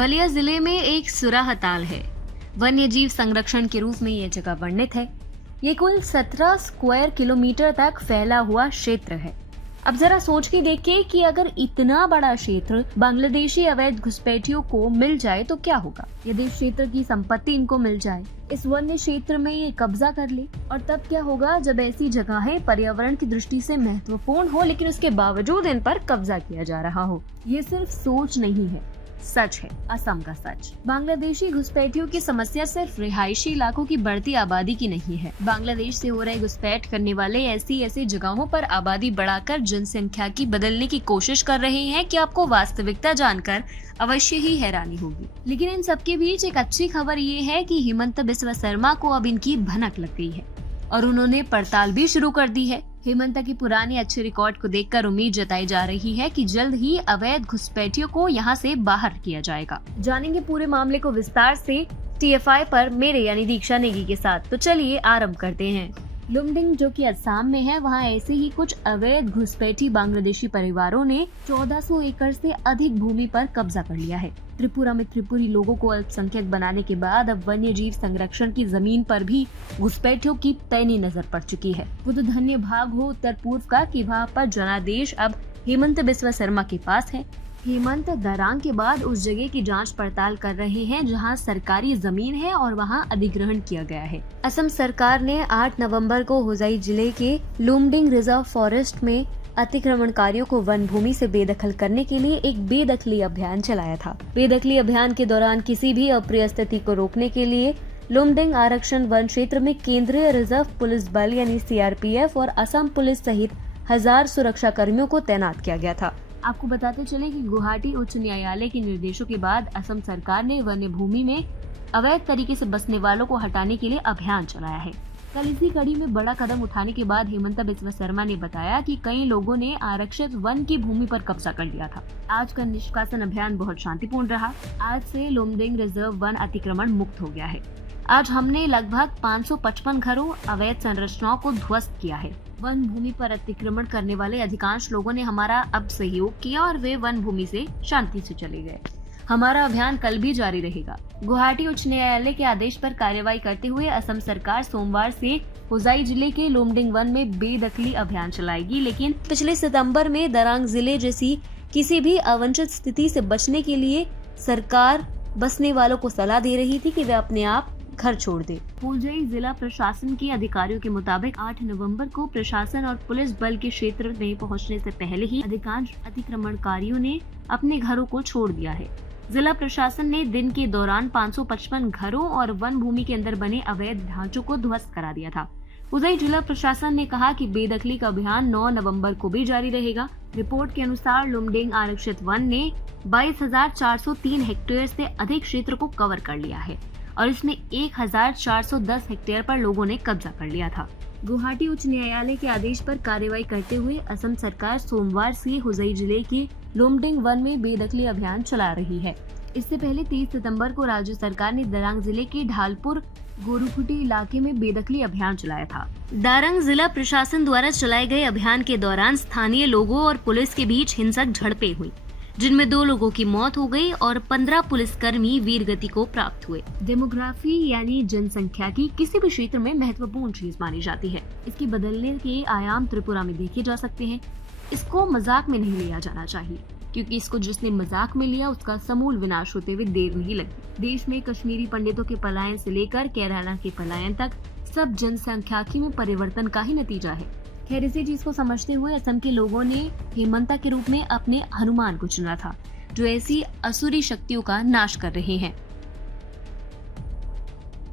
बलिया जिले में एक सुराह ताल है। वन्य जीव संरक्षण के रूप में ये जगह वर्णित है। ये कुल 17 स्क्वायर किलोमीटर तक फैला हुआ क्षेत्र है। अब जरा सोच के देखिए कि अगर इतना बड़ा क्षेत्र बांग्लादेशी अवैध घुसपैठियों को मिल जाए तो क्या होगा। यदि इस क्षेत्र की संपत्ति इनको मिल जाए, इस वन्य क्षेत्र में ये कब्जा कर ले, और तब क्या होगा जब ऐसी जगहें पर्यावरण की दृष्टि से महत्वपूर्ण हो लेकिन उसके बावजूद इन पर कब्जा किया जा रहा हो। ये सिर्फ सोच नहीं है, सच है, असम का सच। बांग्लादेशी घुसपैठियों की समस्या सिर्फ रिहायशी इलाकों की बढ़ती आबादी की नहीं है। बांग्लादेश से हो रहे घुसपैठ करने वाले ऐसी जगहों पर आबादी बढ़ाकर जनसंख्या की बदलने की कोशिश कर रहे हैं कि आपको वास्तविकता जानकर अवश्य ही हैरानी होगी। लेकिन इन सबके बीच एक अच्छी खबर ये है कि हिमंता बिस्वा शर्मा को अब इनकी भनक लग गई है और उन्होंने पड़ताल भी शुरू कर दी है। हेमंता की पुरानी अच्छे रिकॉर्ड को देखकर उम्मीद जताई जा रही है कि जल्द ही अवैध घुसपैठियों को यहां से बाहर किया जाएगा। जानेंगे पूरे मामले को विस्तार से TFI पर मेरे यानी दीक्षा नेगी के साथ। तो चलिए आरंभ करते हैं। लुमडिंग जो कि असम में है, वहाँ ऐसे ही कुछ अवैध घुसपैठी बांग्लादेशी परिवारों ने 1400 एकड़ से अधिक भूमि पर कब्जा कर लिया है। त्रिपुरा में त्रिपुरी लोगों को अल्पसंख्यक बनाने के बाद अब वन्य जीव संरक्षण की जमीन पर भी घुसपैठियों की पैनी नजर पड़ चुकी है। वो तो धन्य भाग हो उत्तर पूर्व का कि वहाँ पर जनादेश अब हेमंता बिस्वा शर्मा के पास है। हेमंत दरांग के बाद उस जगह की जांच पड़ताल कर रहे हैं जहां सरकारी जमीन है और वहां अधिग्रहण किया गया है। असम सरकार ने 8 नवंबर को होजाई जिले के लुमडिंग रिजर्व फॉरेस्ट में अतिक्रमणकारियों को वन भूमि से बेदखल करने के लिए एक बेदखली अभियान चलाया था। बेदखली अभियान के दौरान किसी भी अप्रिय स्थिति को रोकने के लिए लुमडिंग आरक्षण वन क्षेत्र में केंद्रीय रिजर्व पुलिस बल यानी CRPF और असम पुलिस सहित 1000 सुरक्षा कर्मियों को तैनात किया गया था। आपको बताते चले कि गुवाहाटी उच्च न्यायालय के निर्देशों के बाद असम सरकार ने वन्य भूमि में अवैध तरीके से बसने वालों को हटाने के लिए अभियान चलाया है। कल इसी कड़ी में बड़ा कदम उठाने के बाद हेमंता बिस्वा शर्मा ने बताया कि कई लोगों ने आरक्षित वन की भूमि पर कब्जा कर लिया था। आज का निष्कासन अभियान बहुत शांतिपूर्ण रहा। आज से लुमडिंग रिजर्व वन अतिक्रमण मुक्त हो गया है। आज हमने लगभग 555 घरों अवैध संरचनाओं को ध्वस्त किया है। वन भूमि पर अतिक्रमण करने वाले अधिकांश लोगों ने हमारा अब सहयोग किया और वे वन भूमि से शांति से चले गए। हमारा अभियान कल भी जारी रहेगा। गुवाहाटी उच्च न्यायालय के आदेश पर कार्रवाई करते हुए असम सरकार सोमवार से होजाई जिले के लुमडिंग वन में बेदखली अभियान चलाएगी। लेकिन पिछले सितंबर में दरांग जिले जैसी किसी भी अवांछित स्थिति से बचने के लिए सरकार बसने वालों को सलाह दे रही थी कि वे अपने आप घर छोड़ दे। होजाई जिला प्रशासन के अधिकारियों के मुताबिक 8 नवंबर को प्रशासन और पुलिस बल के क्षेत्र में पहुंचने से पहले ही अधिकांश अतिक्रमणकारियों ने अपने घरों को छोड़ दिया है। जिला प्रशासन ने दिन के दौरान 555 घरों और वन भूमि के अंदर बने अवैध ढांचों को ध्वस्त करा दिया था। होजाई जिला प्रशासन ने कहा कि बेदखली का अभियान 9 नवंबर को भी जारी रहेगा। रिपोर्ट के अनुसार लुमडिंग आरक्षित वन ने 22,403 हेक्टेयर से अधिक क्षेत्र को कवर कर लिया है और इसमें 1,410 हेक्टेयर पर लोगों ने कब्जा कर लिया था। गुवाहाटी उच्च न्यायालय के आदेश पर कार्रवाई करते हुए असम सरकार सोमवार से होजाई जिले के लुमडिंग वन में बेदखली अभियान चला रही है। इससे पहले 30 सितंबर को राज्य सरकार ने दरांग जिले के ढालपुर गोरुकुटी इलाके में बेदखली अभियान चलाया था। दारंग जिला प्रशासन द्वारा चलाए गए अभियान के दौरान स्थानीय लोगों और पुलिस के बीच हिंसक झड़पें हुई, जिनमें 2 लोगों की मौत हो गई और 15 पुलिसकर्मी वीरगति को प्राप्त हुए। डेमोग्राफी यानी जनसंख्या की किसी भी क्षेत्र में महत्वपूर्ण चीज मानी जाती है। इसके बदलने के आयाम त्रिपुरा में देखे जा सकते हैं। इसको मजाक में नहीं लिया जाना चाहिए, क्योंकि इसको जिसने मजाक में लिया उसका समूल विनाश होते हुए देर नहीं लगी। देश में कश्मीरी पंडितों के पलायन से लेकर केरला के पलायन तक सब जनसंख्याकी में परिवर्तन का ही नतीजा है। खैर, इसी चीज को समझते हुए असम के लोगों ने हेमंता के रूप में अपने हनुमान को चुना था, जो ऐसी असुरी शक्तियों का नाश कर रहे हैं।